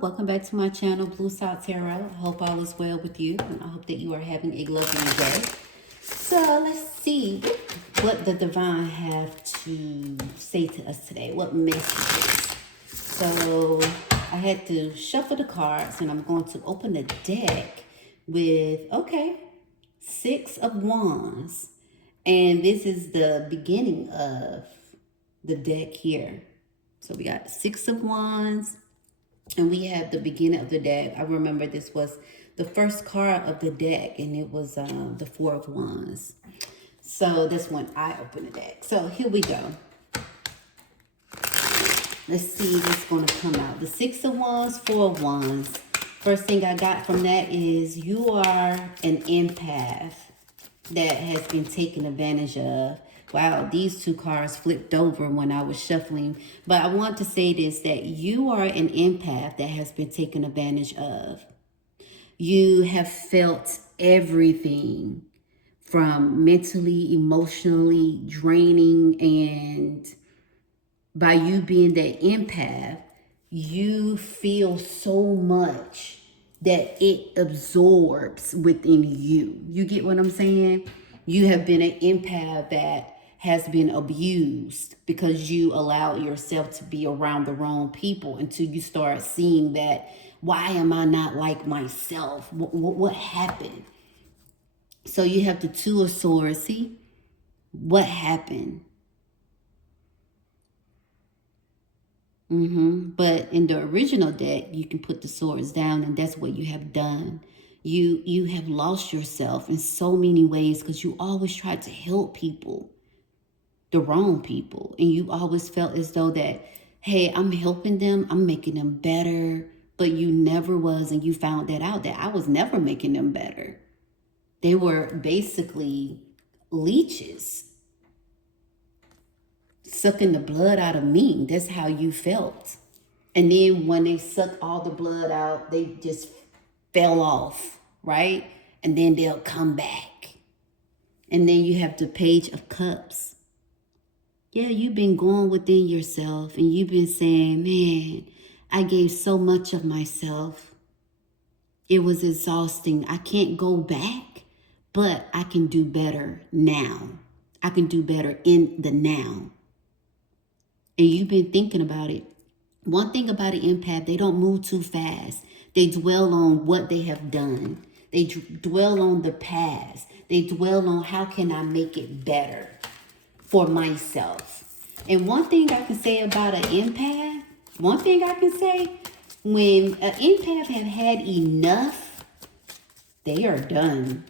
welcome back to my channel, Blue Salt Tarot. I hope all is well with you, and I hope that you are having a lovely day. So let's see what the divine have to say to us today. What messages? So I had to shuffle the cards, and I'm going to open the deck with, okay, 6 of Wands. And this is the beginning of the deck here. So we got 6 of Wands, and we have the beginning of the deck. I remember this was the first card of the deck, and it was the 4 of Wands. So that's when I opened the deck. So here we go. Let's see what's going to come out. The 6 of Wands, 4 of Wands. First thing I got from that is you are an empath that has been taken advantage of. Wow, these 2 cards flipped over when I was shuffling. But I want to say this, that you are an empath that has been taken advantage of. You have felt everything from mentally, emotionally draining, and by you being that empath, you feel so much that it absorbs within you. You get what I'm saying? You have been an empath that has been abused because you allowed yourself to be around the wrong people until you start seeing that, why am I not like myself? What happened? So you have the 2 of Swords. See, what happened? But in the original deck, you can put the swords down, and that's what you have done. You have lost yourself in so many ways because you always tried to help people, the wrong people. And you always felt as though that, hey, I'm helping them, I'm making them better. But you never was, and you found that out, that I was never making them better. They were basically leeches, sucking the blood out of me. That's how you felt. And then when they suck all the blood out, they just fell off, right? And then they'll come back. And then you have the Page of Cups. Yeah, you've been going within yourself, and you've been saying, man, I gave so much of myself. It was exhausting. I can't go back, but I can do better now. I can do better in the now. And you've been thinking about it. One thing about an empath, they don't move too fast. They dwell on what they have done. They dwell on the past. They dwell on, how can I make it better for myself? And one thing I can say about an empath, when an empath have had enough, they are done.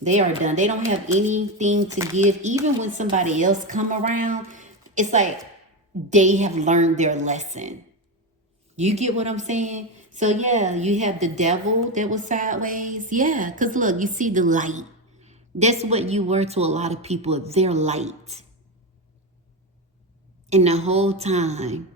They are done. They don't have anything to give. Even when somebody else come around, it's like they have learned their lesson. You get what I'm saying? So yeah, you have the Devil that was sideways. Yeah, because look, you see the light. That's what you were to a lot of people. They're light. And the whole time,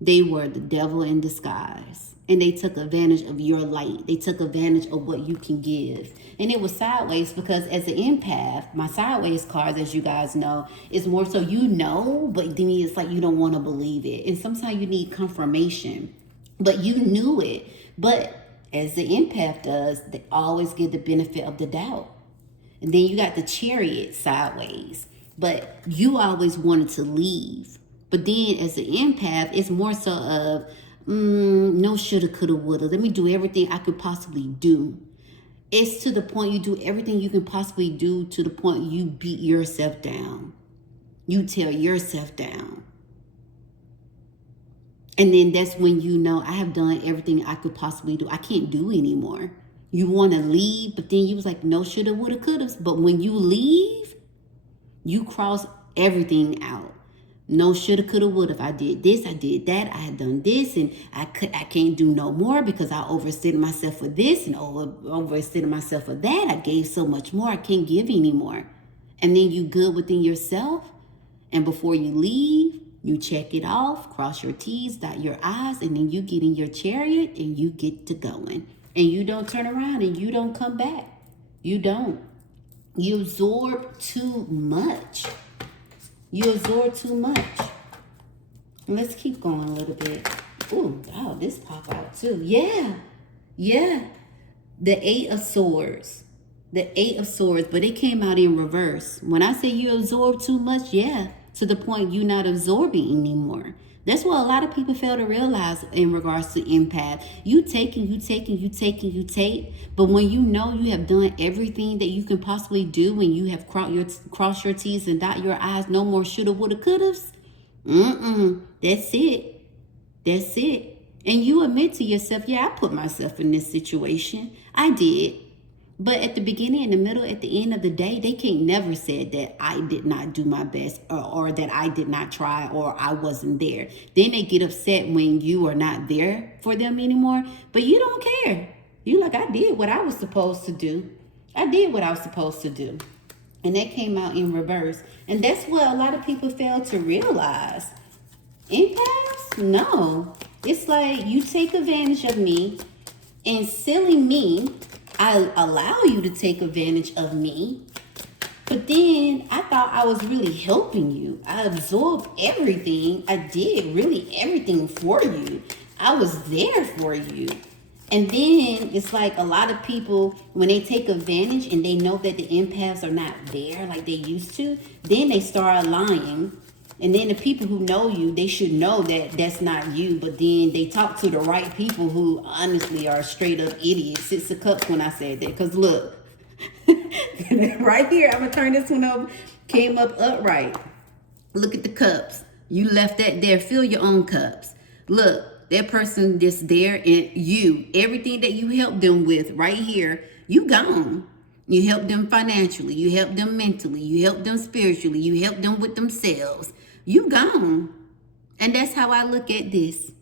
they were the devil in disguise. And they took advantage of your light. They took advantage of what you can give. And it was sideways because as an empath, my sideways cards, as you guys know, is more so you know, but then it's like you don't want to believe it. And sometimes you need confirmation. But you knew it. But as the empath does, they always give the benefit of the doubt. And then you got the Chariot sideways. But you always wanted to leave. But then as an empath, it's more so of, no shoulda, coulda, woulda. Let me do everything I could possibly do. It's to the point you do everything you can possibly do, to the point you beat yourself down. You tear yourself down. And then that's when you know, I have done everything I could possibly do. I can't do anymore. You want to leave, but then you was like, no shoulda, woulda, coulda. But when you leave, you cross everything out. No shoulda, coulda, woulda. If I did this, I did that. I had done this, and I can't do no more because I overstated myself for this and overstated myself for that. I gave so much more. I can't give anymore. And then you good within yourself. And before you leave, you check it off, cross your T's, dot your I's, and then you get in your Chariot and you get to going. And you don't turn around and you don't come back. You don't. You absorb too much. You absorb too much. Let's keep going a little bit. Ooh, oh, this pop out too. Yeah. Yeah. The Eight of Swords. The Eight of Swords, but it came out in reverse. When I say you absorb too much, yeah, to the point you're not absorbing anymore. That's what a lot of people fail to realize in regards to empath. You taking, you taking, you taking, you take. But when you know you have done everything that you can possibly do, when you have crossed your T's and dot your I's, no more shoulda, woulda, couldas. That's it. That's it. And you admit to yourself, yeah, I put myself in this situation. I did. But at the beginning, in the middle, at the end of the day, they can't never say that I did not do my best or that I did not try or I wasn't there. Then they get upset when you are not there for them anymore. But you don't care. You like, I did what I was supposed to do. I did what I was supposed to do. And that came out in reverse. And that's what a lot of people fail to realize. Empaths? No. It's like you take advantage of me, and silly me, I allow you to take advantage of me. But then I thought I was really helping you. I absorbed everything. I did really everything for you. I was there for you. And then it's like a lot of people, when they take advantage and they know that the empaths are not there like they used to, then they start lying. And then the people who know you, they should know that that's not you. But then they talk to the right people who honestly are straight up idiots. 6 of Cups when I said that. Because look, right here, I'm going to turn this one up. Came up upright. Look at the cups. You left that there. Fill your own cups. Look, that person that's there and you, everything that you helped them with right here, you gone. You help them financially. You help them mentally. You help them spiritually. You help them with themselves. You gone. And that's how I look at this.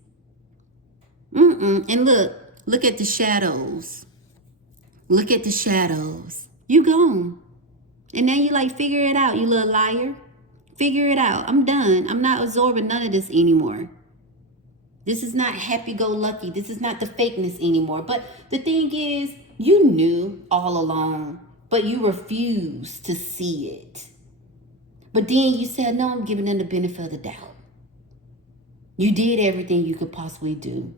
And look at the shadows. Look at the shadows. You gone. And then you like, figure it out, you little liar. Figure it out. I'm done. I'm not absorbing none of this anymore. This is not happy-go-lucky. This is not the fakeness anymore. But the thing is, you knew all along, but you refused to see it. But then you said, no, I'm giving them the benefit of the doubt. You did everything you could possibly do.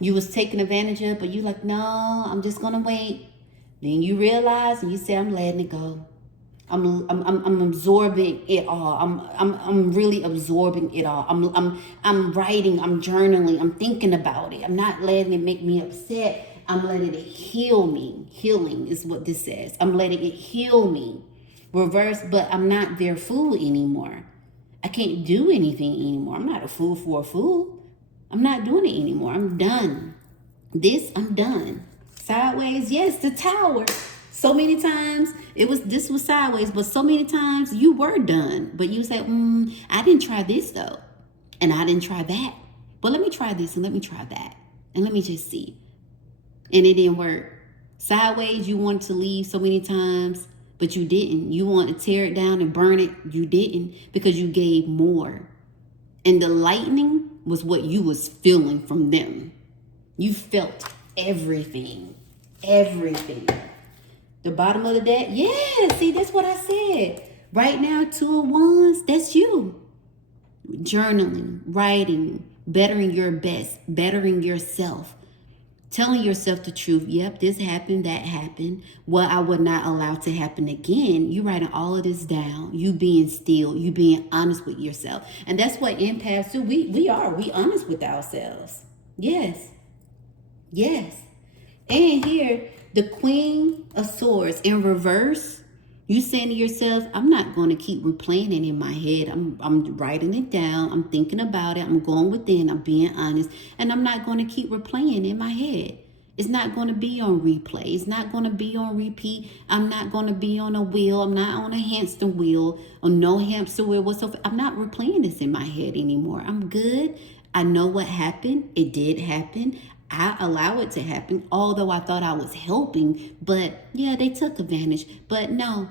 You was taken advantage of, but you like, no, I'm just going to wait. Then you realize and you say, I'm letting it go. I'm absorbing it all. I'm really absorbing it all. I'm writing, I'm journaling, I'm thinking about it. I'm not letting it make me upset. I'm letting it heal me. Healing is what this says. I'm letting it heal me. Reverse, but I'm not their fool anymore. I can't do anything anymore. I'm not a fool for a fool. I'm not doing it anymore. I'm done. I'm done. Sideways, yes, the tower. So many times this was sideways, but so many times you were done. But you said, I didn't try this though. And I didn't try that. But let me try this and let me try that. And let me just see. And it didn't work. Sideways, you wanted to leave so many times, but you didn't. You wanted to tear it down and burn it. You didn't, because you gave more. And the lightning was what you was feeling from them. You felt everything. Everything. The bottom of the deck, yeah, see, that's what I said. Right now, 2 of Wands, that's you. Journaling, writing, bettering your best, bettering yourself. Telling yourself the truth. Yep, this happened, that happened. What I would not allow to happen again. You writing all of this down. You being still. You being honest with yourself. And that's what empaths do. We honest with ourselves. Yes. Yes. And here, the Queen of Swords in reverse. You saying to yourself, I'm not going to keep replaying it in my head. I'm writing it down. I'm thinking about it. I'm going within. I'm being honest. And I'm not going to keep replaying in my head. It's not going to be on replay. It's not going to be on repeat. I'm not going to be on a wheel. I'm not on a hamster wheel or no hamster wheel whatsoever. I'm not replaying this in my head anymore. I'm good. I know what happened. It did happen. I allow it to happen, although I thought I was helping. But yeah, they took advantage. But no,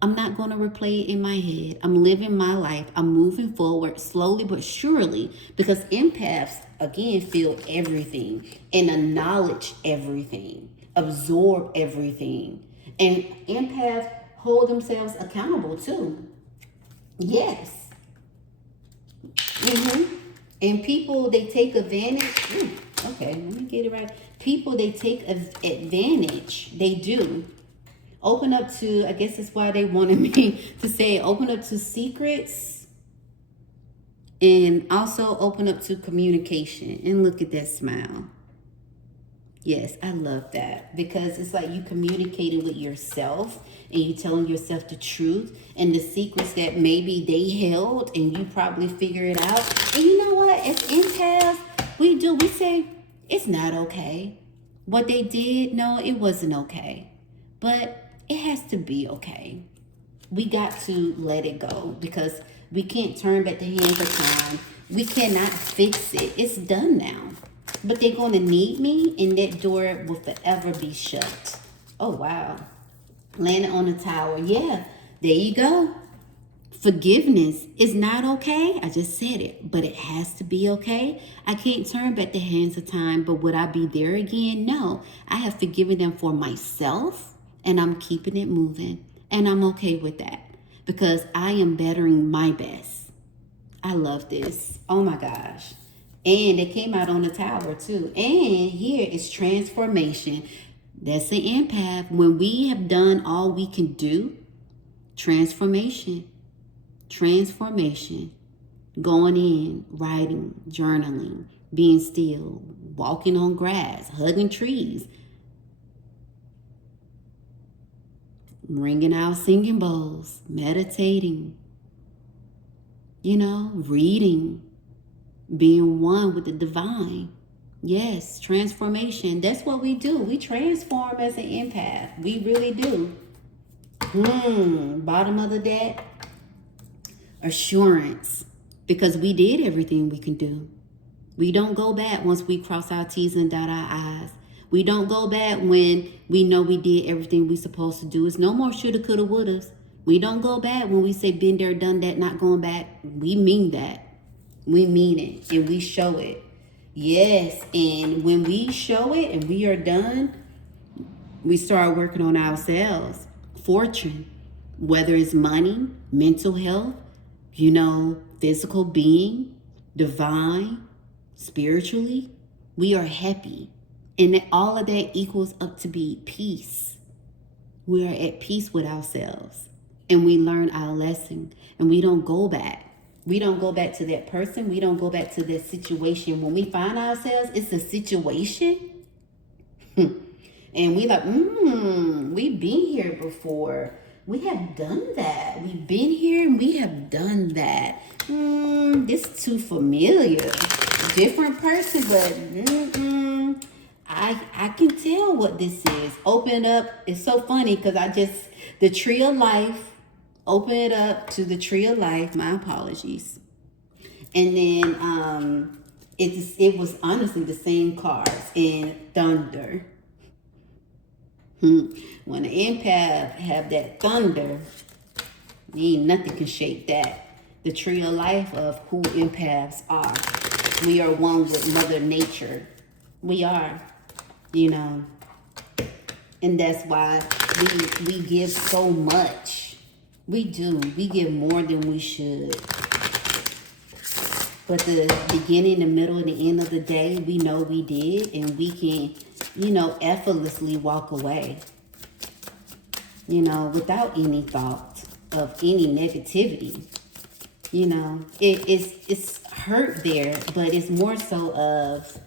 I'm not going to replay it in my head. I'm living my life. I'm moving forward slowly but surely, because empaths, again, feel everything and acknowledge everything, absorb everything. And empaths hold themselves accountable too. Yes. And people, they take advantage. Ooh, okay, let me get it right. People, they take advantage. They do. Open up to, I guess that's why they wanted me to say, open up to secrets. And also open up to communication. And look at that smile. Yes, I love that, because it's like you communicating with yourself and you telling yourself the truth and the secrets that maybe they held, and you probably figure it out. And you know what? As empaths, we say it's not okay. What they did, no, it wasn't okay. But it has to be okay. We got to let it go, because we can't turn back the hands of time. We cannot fix it. It's done now. But they're going to need me, and that door will forever be shut. Oh, wow. Landing on the tower. Yeah, there you go. Forgiveness is not okay. I just said it, but it has to be okay. I can't turn back the hands of time, but would I be there again? No. I have forgiven them for myself, and I'm keeping it moving, and I'm okay with that, because I am bettering my best. I love this. Oh my gosh. And it came out on the tower too. And here is transformation. That's an empath. When we have done all we can do, transformation. Transformation. Going in, writing, journaling, being still, walking on grass, hugging trees, ringing out singing bowls, meditating, reading, being one with the divine. Yes, transformation. That's what we do. We transform as an empath. We really do. Bottom of the deck, assurance. Because we did everything we can do. We don't go back once we cross our T's and dot our I's. We don't go back when we know we did everything we supposed to do. It's no more shoulda, coulda, wouldas. We don't go back when we say been there, done that, not going back. We mean that. We mean it, and we show it. Yes, and when we show it and we are done, we start working on ourselves. Fortune, whether it's money, mental health, physical being, divine, spiritually, we are happy. And that all of that equals up to be peace. We are at peace with ourselves, and we learn our lesson, and we don't go back. We don't go back to that person. We don't go back to that situation. When we find ourselves, it's a situation. And we like, we've been here before. We have done that. We've been here and we have done that. This is too familiar. Different person, but I can tell what this is. Open up. It's so funny because the tree of life, open it up to the tree of life. My apologies. And then it was honestly the same cards in thunder. When an empath have that thunder, ain't nothing can shake that. The tree of life of who empaths are. We are one with Mother Nature. We are, and that's why we give so much. We do. We give more than we should. But the beginning, the middle, and the end of the day, we know we did, and we can, effortlessly walk away, without any thought of any negativity. It's hurt there, but it's more so of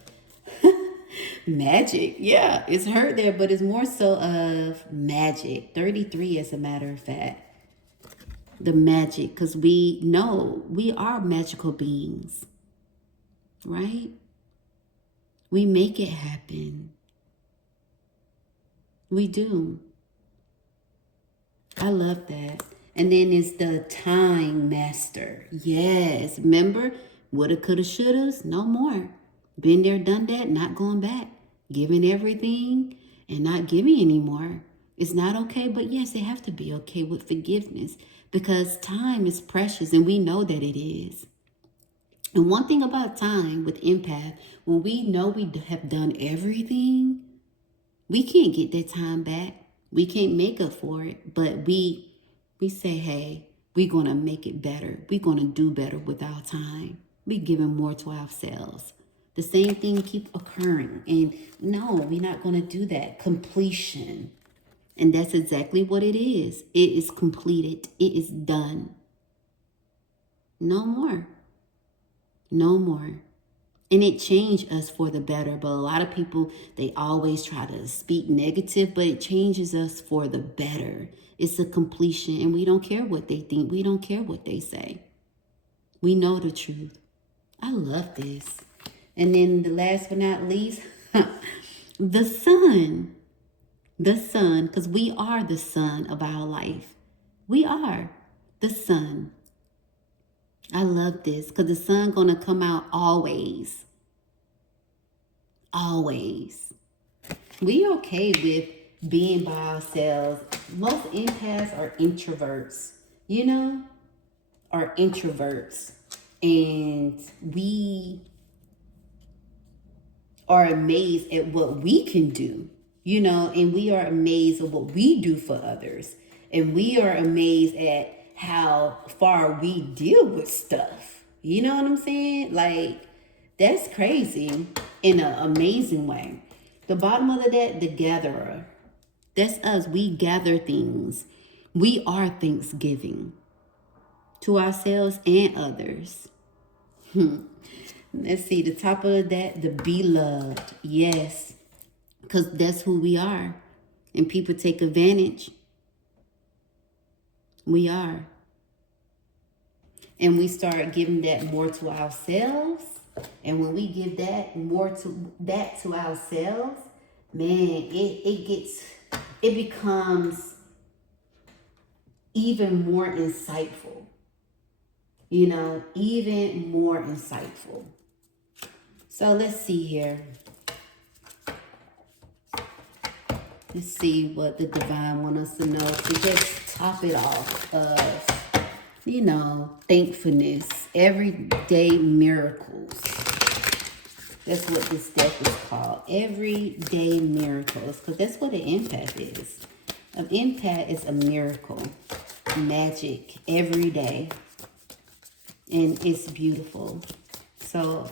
magic. Yeah, it's hurt there, but it's more so of magic. 33, as a matter of fact. The magic, because we know we are magical beings, right? We make it happen. We do. I love that. And then it's the time master. Yes, remember? Woulda, coulda, shouldas, no more. Been there, done that, not going back. Giving everything and not giving anymore. It's not okay, but yes, it have to be okay with forgiveness, because time is precious, and we know that it is. And one thing about time with empath, when we know we have done everything, we can't get that time back. We can't make up for it, but we say, hey, we're going to make it better. We're going to do better with our time. We're giving more to ourselves. The same thing keep occurring. And no, we're not going to do that. Completion. And that's exactly what it is. It is completed. It is done. No more. No more. And it changed us for the better. But a lot of people, they always try to speak negative, but it changes us for the better. It's a completion, and we don't care what they think. We don't care what they say. We know the truth. I love this. And then the last but not least, the sun. The sun, because we are the sun of our life. We are the sun. I love this because the sun going to come out always. Always. We okay with being by ourselves. Most empaths are introverts, are introverts. And we are amazed at what we can do, and we are amazed at what we do for others. And we are amazed at how far we deal with stuff. You know what I'm saying? Like, that's crazy in an amazing way. The bottom of the deck, the gatherer. That's us. We gather things. We are Thanksgiving to ourselves and others. Let's see, the top of the deck, the beloved. Yes, because that's who we are. And people take advantage. We are. And we start giving that more to ourselves. And when we give that more to ourselves, man, it becomes even more insightful. Even more insightful. So let's see here. Let's see what the divine want us to know to just top it off of, thankfulness, everyday miracles. That's what this deck is called, everyday miracles, because that's what an empath is. An empath is a miracle, magic, every day, and it's beautiful. So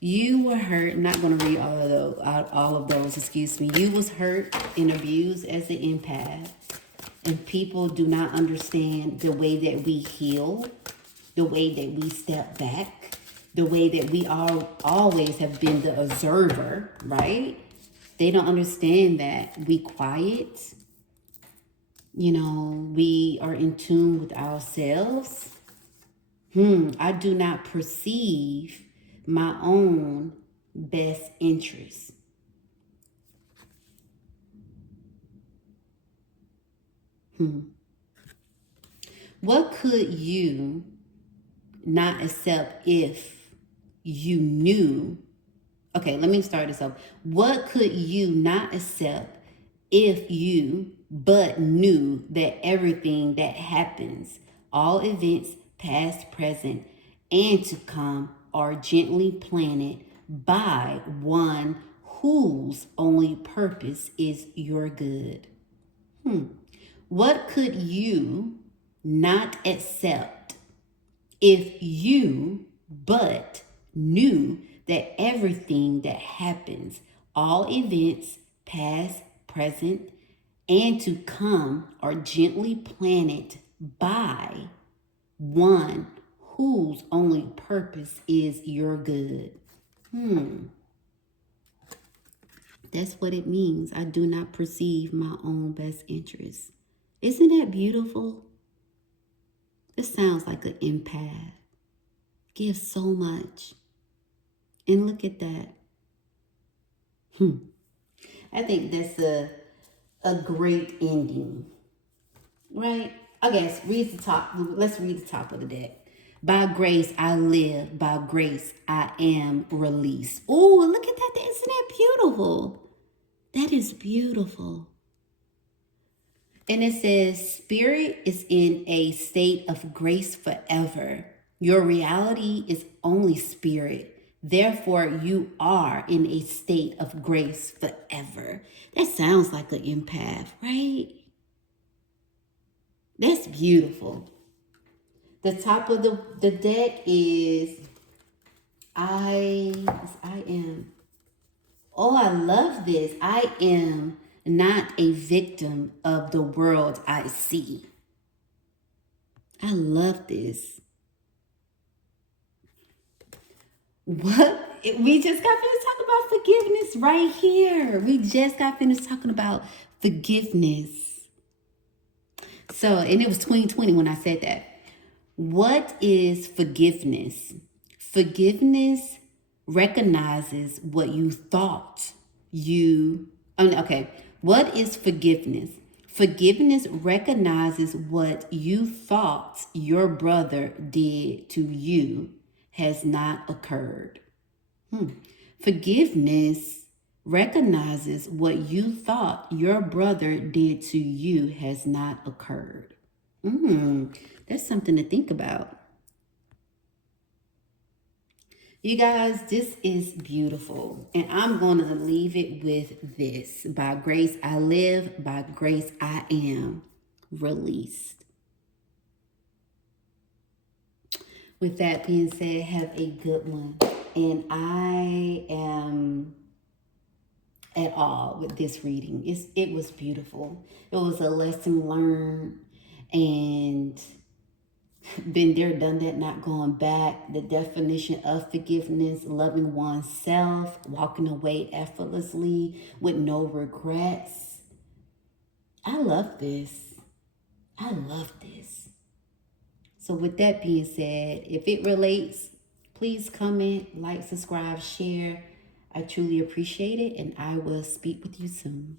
you were hurt. I'm not going to read all of those, excuse me. You was hurt and abused as an empath. And people do not understand the way that we heal, the way that we step back, the way that we always have been the observer, right? They don't understand that we quiet. We are in tune with ourselves. I do not perceive my own best interest. What could you not accept if you knew? Okay, let me start this off. What could you not accept if you but knew that everything that happens, all events, past, present, and to come, are gently planted by one whose only purpose is your good? What could you not accept if you but knew that everything that happens, all events, past, present, and to come, are gently planted by one whose only purpose is your good? That's what it means. I do not perceive my own best interest. Isn't that beautiful? This sounds like an empath. Gives so much. And look at that. I think that's a great ending. Right? Okay, let's read the top of the deck. By grace I live, by grace I am released. Oh, look at that. Isn't that beautiful? That is beautiful. And it says, spirit is in a state of grace forever. Your reality is only spirit. Therefore, you are in a state of grace forever. That sounds like an empath, right? That's beautiful. The top of the deck is I am. Oh, I love this. I am not a victim of the world I see. I love this. What? We just got finished talking about forgiveness right here. We just got finished talking about forgiveness. So, and it was 2020 when I said that. What is forgiveness? Forgiveness recognizes what you thought you, okay, what is forgiveness? Forgiveness recognizes what you thought your brother did to you has not occurred. Forgiveness recognizes what you thought your brother did to you has not occurred. That's something to think about. You guys, this is beautiful. And I'm going to leave it with this. By grace I live, by grace I am released. With that being said, have a good one. And I am at all with this reading. It was beautiful. It was a lesson learned, and been there, done that, not going back. The definition of forgiveness: loving oneself, walking away effortlessly with no regrets. I love this. I love this. So with that being said, if it relates, please comment, like, subscribe, share. I truly appreciate it, and I will speak with you soon.